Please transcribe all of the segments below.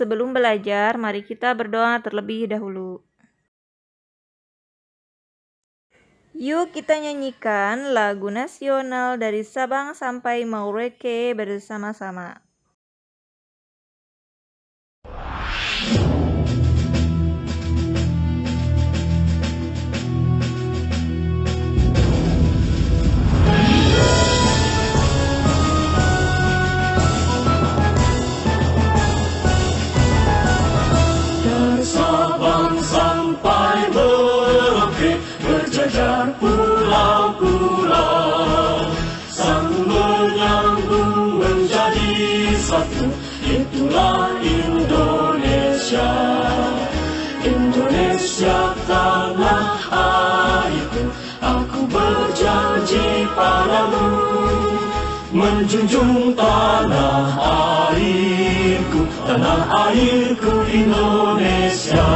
Sebelum belajar, mari kita berdoa terlebih dahulu. Yuk kita nyanyikan lagu nasional dari Sabang sampai Merauke bersama-sama. Dari Sabang sampai Merauke berjajar pulau-pulau, sambung menyambung menjadi satu, itulah Indonesia. Indonesia tanah airku, aku berjanji padamu, menjunjung tanah airku Indonesia.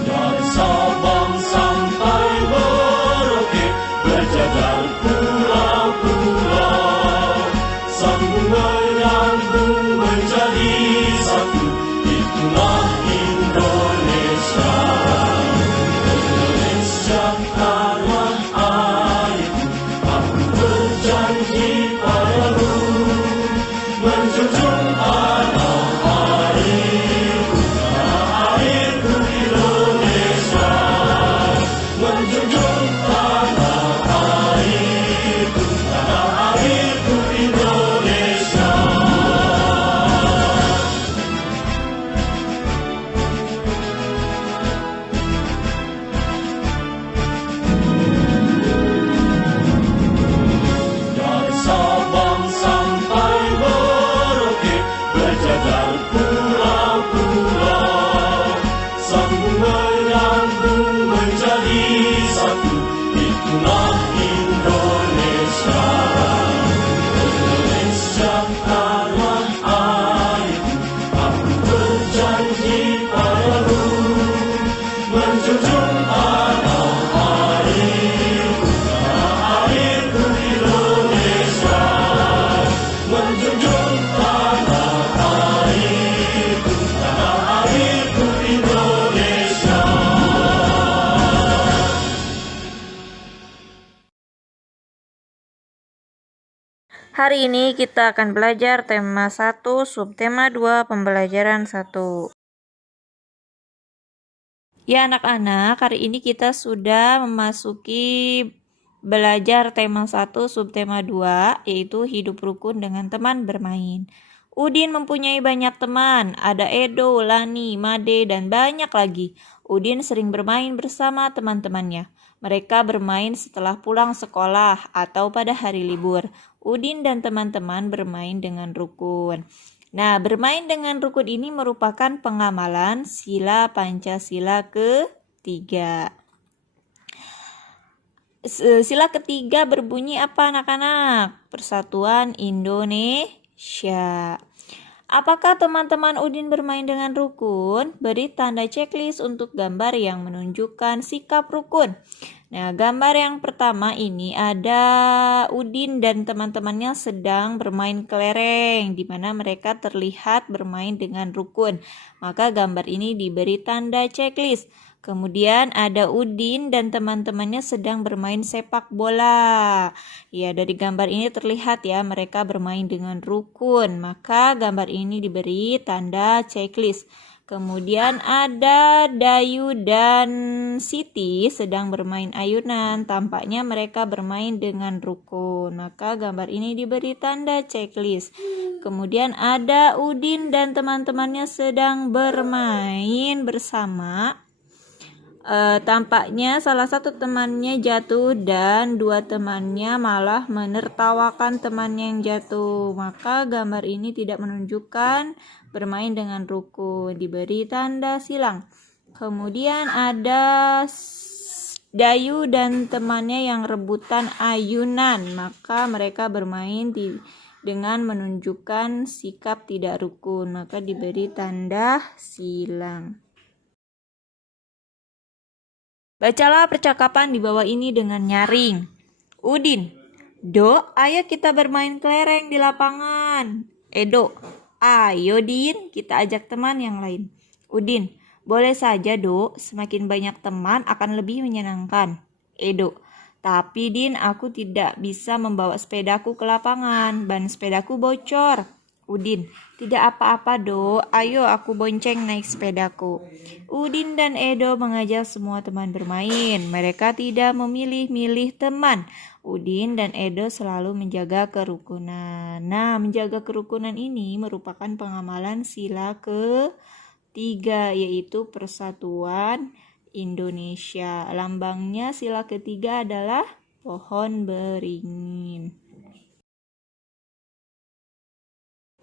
Dari Sabang sampai Merauke berjajar pulau-pulau, sambung menyambung menjadi satu, itulah Indonesia. Indonesia tanah airku, aku berjanji padamu, menjunjung tanah airku Indonesia, menjunjung tanah airku Indonesia. Dari Sabang sampai Merauke berjajar pulau-pulau, sambung menyambung menjadi satu, itulah Indonesia. Indonesia tanah airku, aku berjanji padamu, menjunjung tanah airku Indonesia, menjunjung tanah airku Indonesia. Hari ini kita akan belajar tema 1, subtema 2, pembelajaran 1. Ya anak-anak, hari ini kita sudah memasuki belajar tema 1, subtema 2, yaitu hidup rukun dengan teman bermain. Udin mempunyai banyak teman, ada Edo, Lani, Made, dan banyak lagi. Udin sering bermain bersama teman-temannya. Mereka bermain setelah pulang sekolah atau pada hari libur. Udin dan teman-teman bermain dengan rukun. Nah, bermain dengan rukun ini merupakan pengamalan sila Pancasila ketiga. Sila ketiga berbunyi apa anak-anak? Persatuan Indonesia. Apakah teman-teman Udin bermain dengan rukun? Beri tanda checklist untuk gambar yang menunjukkan sikap rukun. Nah, gambar yang pertama ini ada Udin dan teman-temannya sedang bermain kelereng, di mana mereka terlihat bermain dengan rukun. Maka gambar ini diberi tanda checklist. Kemudian ada Udin dan teman-temannya sedang bermain sepak bola. Ya, dari gambar ini terlihat ya mereka bermain dengan rukun. Maka gambar ini diberi tanda checklist. Kemudian ada Dayu dan Siti sedang bermain ayunan. Tampaknya mereka bermain dengan rukun. Maka gambar ini diberi tanda checklist. Kemudian ada Udin dan teman-temannya sedang bermain bersama. Tampaknya salah satu temannya jatuh dan dua temannya malah menertawakan temannya yang jatuh. Maka gambar ini tidak menunjukkan bermain dengan rukun, diberi tanda silang. Kemudian ada Dayu dan temannya yang rebutan ayunan, maka mereka bermain dengan menunjukkan sikap tidak rukun, maka diberi tanda silang. Bacalah percakapan di bawah ini dengan nyaring. Udin, Do, ayo kita bermain kelereng di lapangan. Edo, ayo Din, kita ajak teman yang lain. Udin, boleh saja Do, semakin banyak teman akan lebih menyenangkan. Edo, tapi Din, aku tidak bisa membawa sepedaku ke lapangan, ban sepedaku bocor. Udin, tidak apa-apa Do, ayo aku bonceng naik sepedaku. Udin dan Edo mengajak semua teman bermain. Mereka tidak memilih-milih teman. Udin dan Edo selalu menjaga kerukunan. Nah, menjaga kerukunan ini merupakan pengamalan sila ketiga, yaitu Persatuan Indonesia. Lambangnya sila ketiga adalah pohon beringin.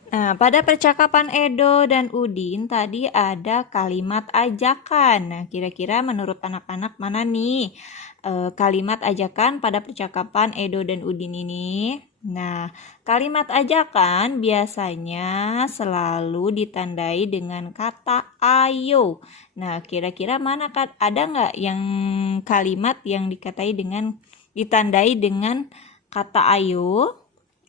Nah, pada percakapan Edo dan Udin tadi ada kalimat ajakan. Nah, kira-kira menurut anak-anak mana nih kalimat ajakan pada percakapan Edo dan Udin ini? Nah, kalimat ajakan biasanya selalu ditandai dengan kata ayo. Nah, kira-kira mana ada nggak yang kalimat yang ditandai dengan kata ayo?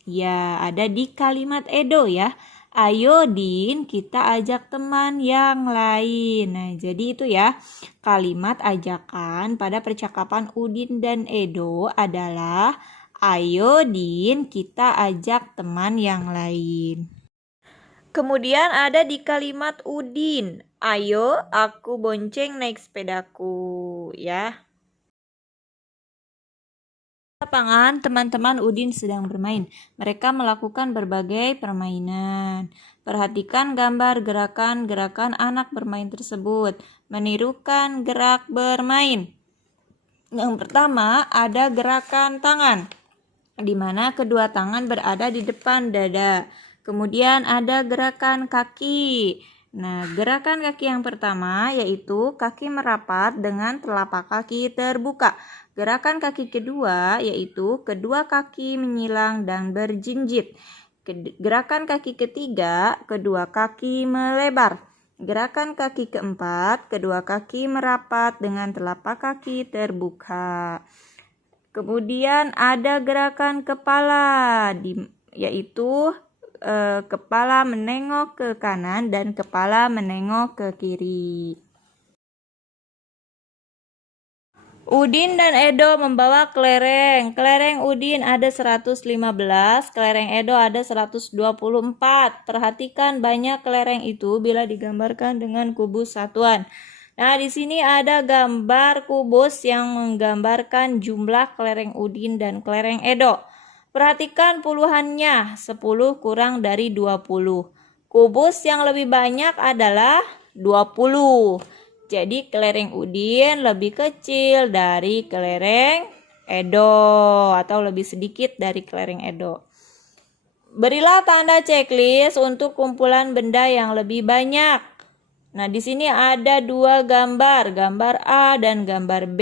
Ya, ada di kalimat Edo ya. Ayo Din, kita ajak teman yang lain. Nah, jadi itu ya. Kalimat ajakan pada percakapan Udin dan Edo adalah ayo Din, kita ajak teman yang lain. Kemudian ada di kalimat Udin, ayo aku bonceng naik sepedaku ya. Lapangan, teman-teman Udin sedang bermain. Mereka melakukan berbagai permainan. Perhatikan gambar gerakan-gerakan anak bermain tersebut. Menirukan gerak bermain. Yang pertama ada gerakan tangan, di mana kedua tangan berada di depan dada. Kemudian ada gerakan kaki. Nah, gerakan kaki yang pertama yaitu kaki merapat dengan telapak kaki terbuka. Gerakan kaki kedua yaitu kedua kaki menyilang dan berjinjit. Gerakan kaki ketiga, kedua kaki melebar. Gerakan kaki keempat, kedua kaki merapat dengan telapak kaki terbuka. Kemudian ada gerakan kepala, yaitu kepala menengok ke kanan dan kepala menengok ke kiri. Udin dan Edo membawa kelereng. Kelereng Udin ada 115, kelereng Edo ada 124. Perhatikan banyak kelereng itu bila digambarkan dengan kubus satuan. Nah, di sini ada gambar kubus yang menggambarkan jumlah kelereng Udin dan kelereng Edo. Perhatikan puluhannya, 10 kurang dari 20. Kubus yang lebih banyak adalah 20. Jadi kelereng Udin lebih kecil dari kelereng Edo atau lebih sedikit dari kelereng Edo. Berilah tanda checklist untuk kumpulan benda yang lebih banyak. Nah, di sini ada dua gambar, gambar A dan gambar B.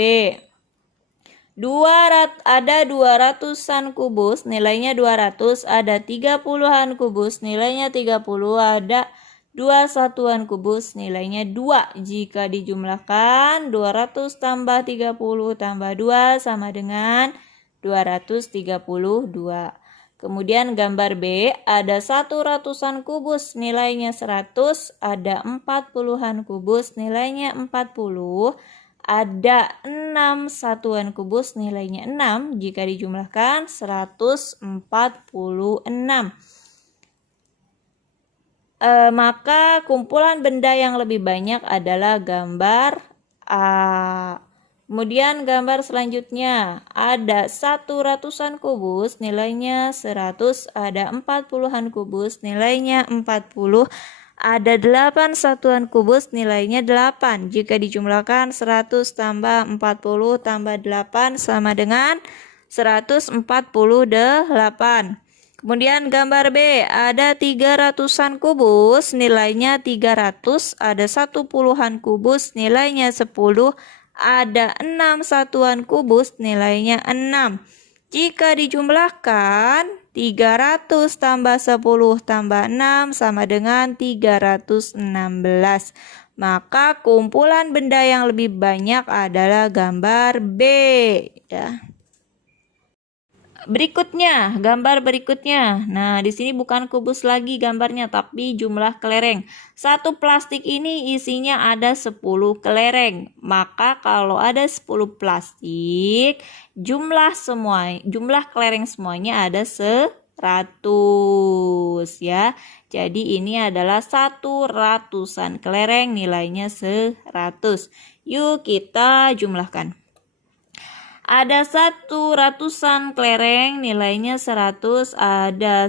Ada 200-an kubus, nilainya 200, ada 30-an kubus, nilainya 30, ada 2 satuan kubus, nilainya 2. Jika dijumlahkan, 200 tambah 30 tambah 2 sama dengan 232. Kemudian gambar B, ada 100-an kubus, nilainya 100, ada 40-an kubus, nilainya 40, ada 6 satuan kubus, nilainya 6. Jika dijumlahkan, 146. Maka kumpulan benda yang lebih banyak adalah gambar A. Kemudian gambar selanjutnya ada 100-an kubus, nilainya 100, ada 40-an kubus, nilainya 40, Ada 8 satuan kubus nilainya 8. Jika dijumlahkan 100 tambah 40 tambah 8 sama dengan 148. Kemudian gambar B, ada 300-an kubus, nilainya 300, ada 1 puluhan kubus, nilainya 10, ada 6 satuan kubus, nilainya 6. Jika dijumlahkan, 300 tambah 10 tambah 6 sama dengan 316. Maka kumpulan benda yang lebih banyak adalah gambar B, ya. Berikutnya, gambar berikutnya. Nah, di sini bukan kubus lagi gambarnya, tapi jumlah kelereng. Satu plastik ini isinya ada 10 kelereng. Maka kalau ada 10 plastik, jumlah kelereng semuanya ada 100 ya. Jadi ini adalah 100-an kelereng, nilainya 100. Yuk kita jumlahkan. Ada 100-an kelereng, nilainya 100. Ada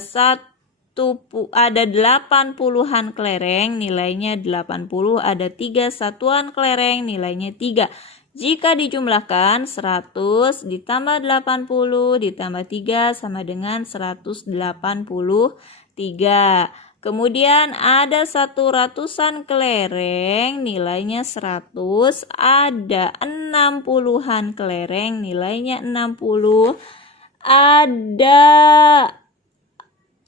80-an kelereng, nilainya 80. Ada 3 satuan kelereng, nilainya 3. Jika dijumlahkan 100 ditambah 80 ditambah 3 sama dengan 183. Kemudian ada 100-an kelereng, nilainya 100. Ada 60-an kelereng, nilainya 60. Ada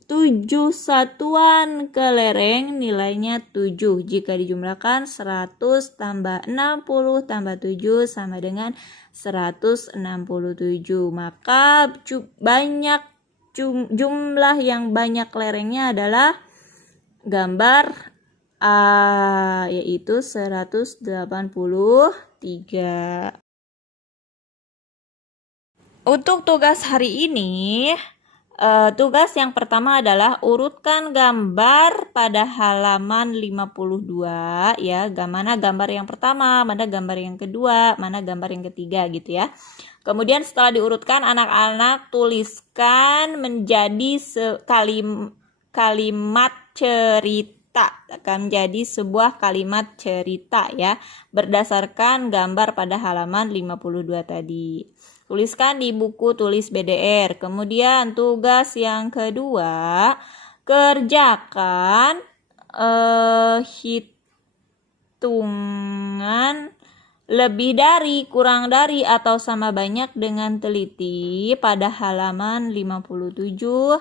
7 satuan kelereng, nilainya 7. Jika dijumlahkan 100 tambah 60 tambah 7 sama dengan 167. Maka jumlah yang banyak kelerengnya adalah gambar A, yaitu 183. Untuk tugas hari ini, tugas yang pertama adalah urutkan gambar pada halaman 52 ya. Mana gambar yang pertama, mana gambar yang kedua, mana gambar yang ketiga gitu ya. Kemudian setelah diurutkan, anak-anak tuliskan menjadi kalimat cerita, akan menjadi sebuah kalimat cerita ya, berdasarkan gambar pada halaman 52 tadi. Tuliskan di buku tulis BDR. Kemudian tugas yang kedua, kerjakan hitungan lebih dari, kurang dari, atau sama banyak dengan teliti pada halaman 57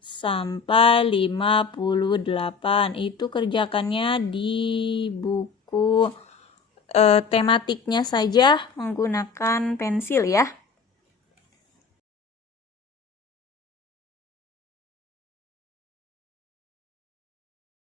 sampai 58. Itu kerjakannya di buku tematiknya saja menggunakan pensil ya.